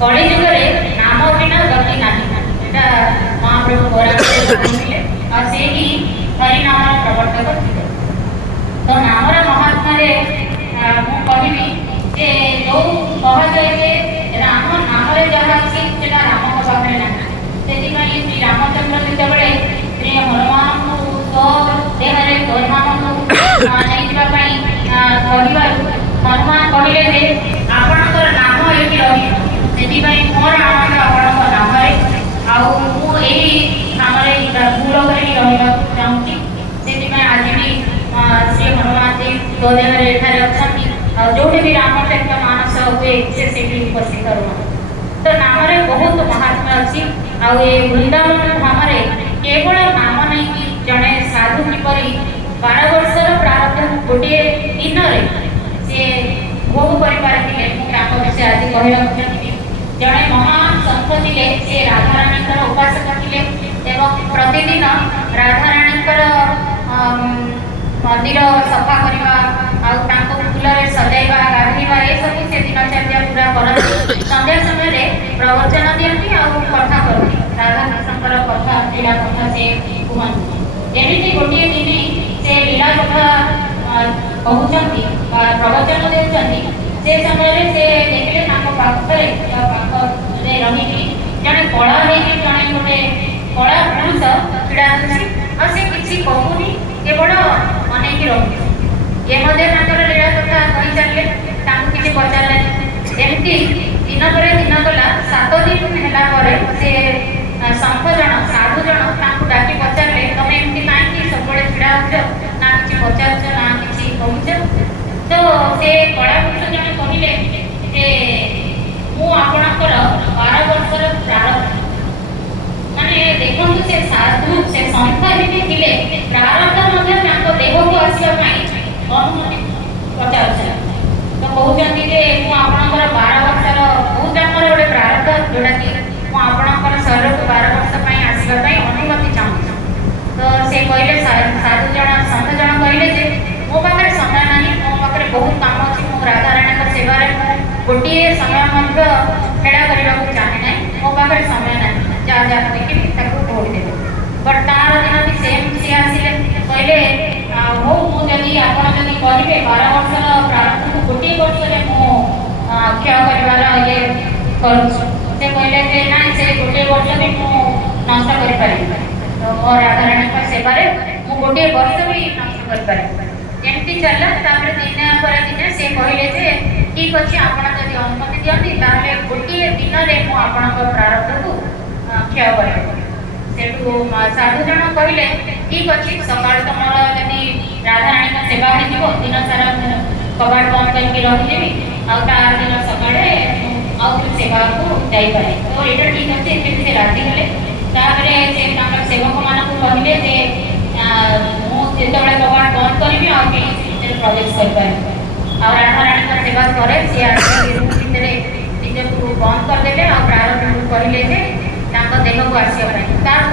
कली जुगे नाम बिना गति नहीं एटा महाप्रभु कहले से ही हरिनाम प्रवर्तक थे। तो नामर महात्मा मु कहबी जे जो कहुए जे राम नाम जहाँ अच्छी से राम पाखे ना से श्री रामचंद्र जिते श्री हनुमान को देहरे हनुमान हनुमान कहले जे आपणकर नाम ये रही मोर आनंद आपण नाम भूल कर चाहूँगी से आज भी श्री हनुमान जी तो देहरे अच्छा जो भी रामचरित मानस हुए से उपस्थित रुहन। तो नाम बहुत महात्मा अच्छी आए वृंदावन धाम केवल नाम नहीं कि जड़े साधु किपरि 12 वर्षर प्रारब्ध गोटे दिन से भोग कर राम विषय आज कहना जड़े महान संत थे से राधाराणी उपासक थे एवं प्रतिदिन राधाराणी मंदिर सफा करने फूल सजाइवा गाधेवा ये सब से दिनचर्या पूरा करती संध्या समय प्रवचन दिखती कथा करती राधा कृष्णकर कथा लीला कथा से कहते एमती गोटे दिन से लीला कथा कहते प्रवचन देते से समय से देखिए पाखे रही जड़े कला जड़े गोटे कला पुरुष छड़ा से किसी कहूनी केवल अनेक रही ये लीला कथा कही चलिए किसी पचारे एमती दिन पर दिन गला 7 दिन है से संख जन साधु जन डाकी पचारे तुम एमती कहीं सब ढड़ा हो ना कि पचार ना कि कहूच। तो से कला पुरुष जन कहले जे मु आपणकर 12 वर्षर प्रारब्ध माने देखो से साधु से संत ही थे प्रारब्ध देह को आसवा अनुमति पचार तो कहते जे मुझे 12 वर्षर बहुत जन्म गोटे प्रारब्ध जोटा कि मुझे शरीर को 12 वर्ष आसवाई अनुमति चाहूँ। तो से कहले साधु जन संत जन कहले जे मो पाखे समय ना मो पाखे बहुत काम अच्छी मो राधाराणी सेवार गोटे समय खेड़ा करने को चाहे ना मो पाखे समय ना जहाँ जहाँ देखी भोट देवे बट तार दिन सेम सी आसिले कहले हो मुझे आप कहे 12 वर्षर प्रारब्ध को गोटे वर्ष क्षय कर ये से कहले जे ना से गोटे वर्ष भी मुझे नष्ट कर तो मो राधाराणी सेवार मुझे गोटे वर्ष भी नष्ट करमती चलला दिन पर दिन से कहले जे ठीक अच्छे आप अनुमति दिखती गोटे दिन में मुझे प्रारब्ध को क्षय कर साधु जन कहले ठीक अच्छे सका तुम जदि राधाराणी सेवा हो दिन सारा कबाट बंद करके रहीदेवी आर दिन सका सेवा को जापे तो ये ठीक अच्छे से राजी हेल्ले सेवक मान कहले मुझे कबाट बंद करी प्रवेश कर राधाराणी सेवा करे भितर निजक बंद करदे प्रारंभ कहले देह को आसवाई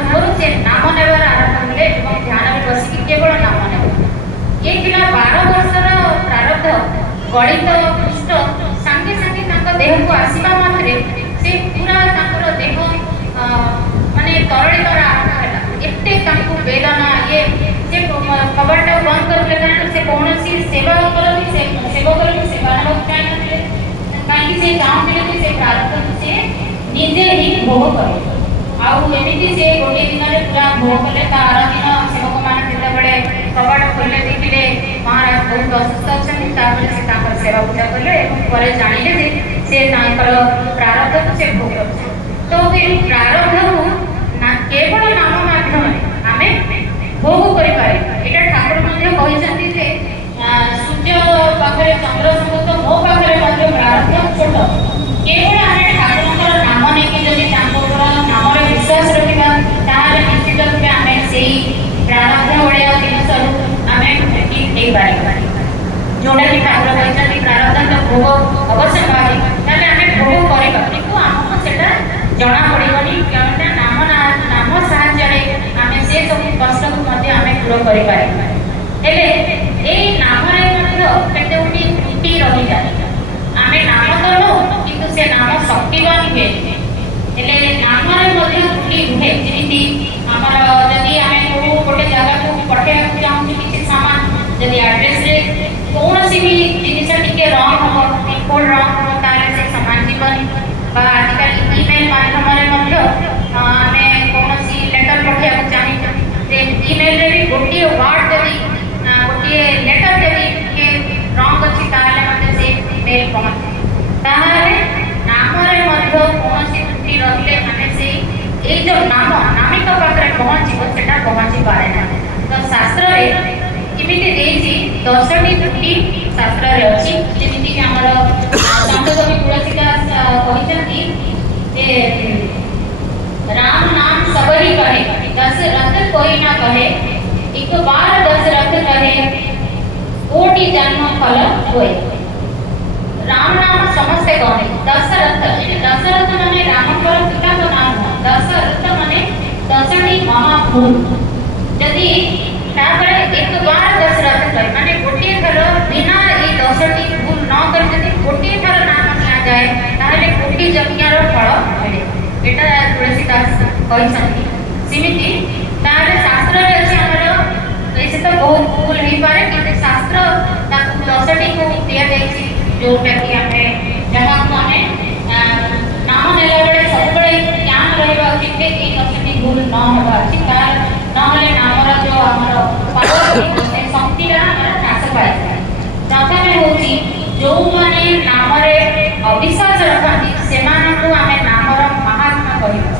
पूर्व से नाम नेबार आरंभ कले ध्यान में बसिक केवल नाम ने ये 12 वर्षर प्रारब्ध गणित पृष्ठ सांगे सांगे देह को आसवा मात्रे से पूरा देह माने तरलित आरंभ है एत वेदना ये कबाट बंद करते कारण से कौन सेवा करती सेवक सेवा ना चाहिए कहीं चाहते कि प्रारब्ध से निजे ही भोग करे आमती से गोटे दिन में पूरा भोग कले आर दिन सेवक मैंने कबाट खोले देखिले महाराज बहुत असुस्थ अच्छा से सेवा पूजा कले जानिले से प्रारब्ध को से भोग कर तो प्रारब्ध को केवल नाम माध्यम आम भोग कर ठाकुर कहते सूर्य पाखे चंद्र समस्त मो पाखे प्रारब्ध छोट केवल आम ठाकुर नाम नहीं नाम विश्वास रखा निश्चित रूप आम से प्रारब्ध भाया जिनस ठीक पार जोटा कि ठाकुर कहते प्रारब्ध तो भोग अवश्य पाए आम भोग कर आमको से जना पड़ोनी क्या नाम नाम साहाय्य आम से सब कष्ट को आम दूर कर नाम त्रुटि रही जाए आम नाम तो लो कि କିନ୍ତୁ ସେ ନାମ ଶକ୍ତିବାନ ହୁଏ। ହେଲେ ନାମରେ ମଧ୍ୟ ତ୍ରୁଟି ରୁହେ। ଯେମିତି ଆମର ଯଦି ଆମେ କୋଉ ଗୋଟେ ଜାଗାକୁ ପଠେଇବାକୁ ଚାହୁଁଛୁ କିଛି ସାମାନ, ଯଦି ଆଡ୍ରେସରେ କୌଣସି ବି ଜିନିଷ ଟିକେ ରଙ୍ଗ ହବ, ପିନକୋଡ୍ ରଙ୍ଗ ହବ, ତାହେଲେ ସେ ସାମାନ ଯିବନି। ବା ଆଜିକାଲି ଇମେଲ ମାଧ୍ୟମରେ ମଧ୍ୟ ଆମେ କୌଣସି ଲେଟର ପଠେଇବାକୁ ଚାହିଁଛୁ, ଯେ ଇମେଲରେ ବି ଗୋଟିଏ ୱାର୍ଡ ଯଦି ଗୋଟିଏ ଲେଟର ଯଦି ଟିକେ ରଙ୍ଗ ଅଛି, ତାହେଲେ ମଧ୍ୟ ସେ ମେଲ ପହଞ୍ଚେ। ତାହେଲେ ନାମରେ ମଧ୍ୟ କୌଣସି ତ୍ରୁଟି ରହିଲେ ମାନେ ସେଇ ଏଇ ଯୋଉ ନାମ ନାମିକ ପାଖରେ ପହଞ୍ଚିବ, ସେଟା ପହଞ୍ଚି ପାରେ ନା। ତ ଶାସ୍ତ୍ରରେ କେମିତି ଦେଇଛି 10ଟି ତ୍ରୁଟି ଶାସ୍ତ୍ରରେ ଅଛି। ଯେମିତିକି ଆମର ସନ୍ତକବି ତୁଳସୀଦାସ କହିଛନ୍ତି ଯେ राम नाम सबरी कहे, दशरथ कोई न कहे, एक बार दशरथ कहे, कोटि जन्म फल होए। राम नाम समस्ते कहने, दशरथ माने रामଙ୍କର ପିତାଙ୍କ ନାମ, ଦଶରଥ ମାନେ 10ଟି ମହାଭୂଲ। ଯଦି ତାପରେ ଏକ ବାର ଦଶରଥ କହେ ମାନେ ଗୋଟିଏ ଥର ବିନା ଏଇ 10ଟି ଭୁଲ ନ କରି ଯଦି ଗୋଟିଏ ଥର ନାମ ନିଆଯାଏ, ତାହେଲେ କୋଟି ଯଜ୍ଞର ଫଳ ମିଳେ। এটা ତୁଳସୀଦାସ କହିଛନ୍ତି। ସେମିତି ତାହେଲେ ଶାସ୍ତ୍ରରେ ଅଛି ଆମର ଏଇसे ତ ବହୁତ ଭୁଲ ହେଇପାରେ, କିନ୍ତୁ ଶାସ୍ତ୍ର ତାକୁ 10ଟିକୁ ଦିଆଯାଇଛି, ଯୋଉଟା କି ଆମେ ଯାହାକୁ ଆମେ ନାମ ନେଲା ବେଳେ ସବୁବେଳେ ଜ୍ଞାନ ରହିବା ଉଚିତ ଯେ ଏଇ 10ଟି ଭୁଲ ନ ହେବା ଉଚିତ। ନହେଲେ ନାମର ଯୋଉ ଆମର ସେ ଶକ୍ତିଟା ଆମର ହ୍ରାସ ପାଇଥାଏ। ପ୍ରଥମେ ହଉଛି ଯୋଉମାନେ ନାମରେ ଅବିଶ୍ୱାସ ରଖନ୍ତି, ସେମାନଙ୍କୁ ଆମେ ନାମର ମହାତ୍ମା କହିବା।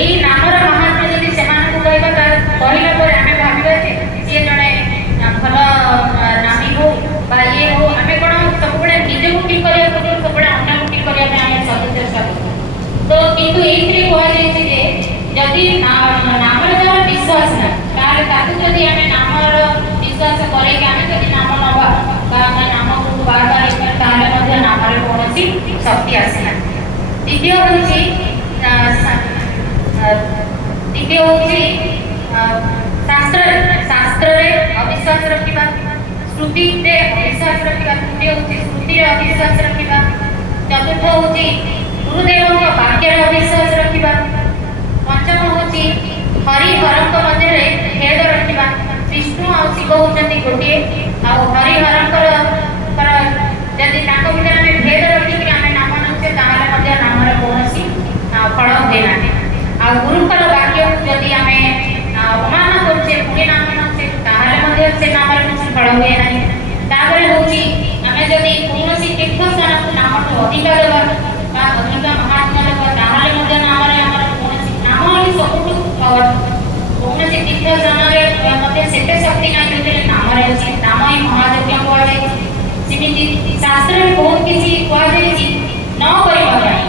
ଏଇ ନାମର ମହାତ୍ମା ଯଦି ସେମାନଙ୍କୁ କହିବା, କହିଲା ପରେ ଆମେ ଭାବିବା ଯେ ସିଏ ଜଣେ ଭଲ ନାମୀ ହଉ ବା ଇଏ ହଉ, ଆମେ କ'ଣ ସବୁବେଳେ ନିଜକୁ ଠିକ କରିବା ପୂର୍ବରୁ ସବୁବେଳେ ଅନ୍ୟକୁ ଠିକ କରିବା ପାଇଁ ଆମେ ସଚେଷ୍ଟା କରୁ। ତ କିନ୍ତୁ ଏଇଥିରେ କୁହାଯାଇଛି ଯେ ଯଦି ନାମରେ ଯାହାର ବିଶ୍ୱାସ ନାହିଁ, ତାହେଲେ ତାକୁ ଯଦି ଆମେ ନାମର ବିଶ୍ୱାସ କରେଇକି ଆମେ ଯଦି ନାମ ନବା ବା ଆମେ ନାମକୁ ବାର ବାର ହେଇଥିବା, ତାହେଲେ ମଧ୍ୟ ନାମରେ କୌଣସି ଶକ୍ତି ଆସିନାହିଁ। ଦ୍ୱିତୀୟ ହେଉଛି ଶାସ୍ତ୍ରରେ ଅବିଶ୍ୱାସ ରଖିବା, ଶ୍ରୁତିରେ ଅବିଶ୍ୱାସ ରଖିବା। ତୃତୀୟ ହେଉଛି ଶ୍ରୁତିରେ ଅବିଶ୍ୱାସ ରଖିବା। ଚତୁର୍ଥ ହେଉଛି ଗୁରୁଦେବଙ୍କ ବାକ୍ୟରେ ଅବିଶ୍ୱାସ ରଖିବା। ପଞ୍ଚମ ହେଉଛି ହରିହରଙ୍କ ମଧ୍ୟରେ ଭେଦ ରଖିବା। ବିଷ୍ଣୁ ଆଉ ଶିବ ହେଉଛନ୍ତି ଗୋଟିଏ, ଆଉ ହରିହରଙ୍କର ଯଦି ତାଙ୍କ ଭିତରେ ଆମେ ଭେଦ ରଖିକି ଆମେ ନାମ ନେଉଛେ, ତାହେଲେ ମଧ୍ୟ ନାମର କୌଣସି ଫଳ ହୁଏ ନାହିଁ। ଆଉ ଗୁରୁଙ୍କର ବାକ୍ୟକୁ ଯଦି ଆମେ ଅପମାନ କରୁଛେ, ପୁଣି ନାମ ନେଉଛେ, ତାହେଲେ ମଧ୍ୟ ସେ ନାମରେ କିଛି ଫଳ ହୁଏ ନାହିଁ। ତାପରେ ହେଉଛି ଆମେ ଯଦି କୌଣସି ତୀର୍ଥ ସ୍ଥାନକୁ ନାମଠୁ ଅଧିକ ଦେବା ବା ଅଧିକ ମହାତ୍ମା ଦେବା, ତାହେଲେ ମଧ୍ୟ ନାମରେ ଆମର କୌଣସି ନାମ ହିଁ ସବୁଠୁ କୌଣସି ତୀର୍ଥ ସ୍ଥାନରେ ମଧ୍ୟ ସେତେ ଶକ୍ତି ନାହିଁ ଯେତେବେଳେ ନାମରେ ଅଛି। ନାମ ହିଁ ମହାଯଜ୍ଞ କୁହାଯାଇଛି। ସେମିତି ଶାସ୍ତ୍ରରେ ବହୁତ କିଛି କୁହାଯାଇଛି ନ କରିବା ପାଇଁ।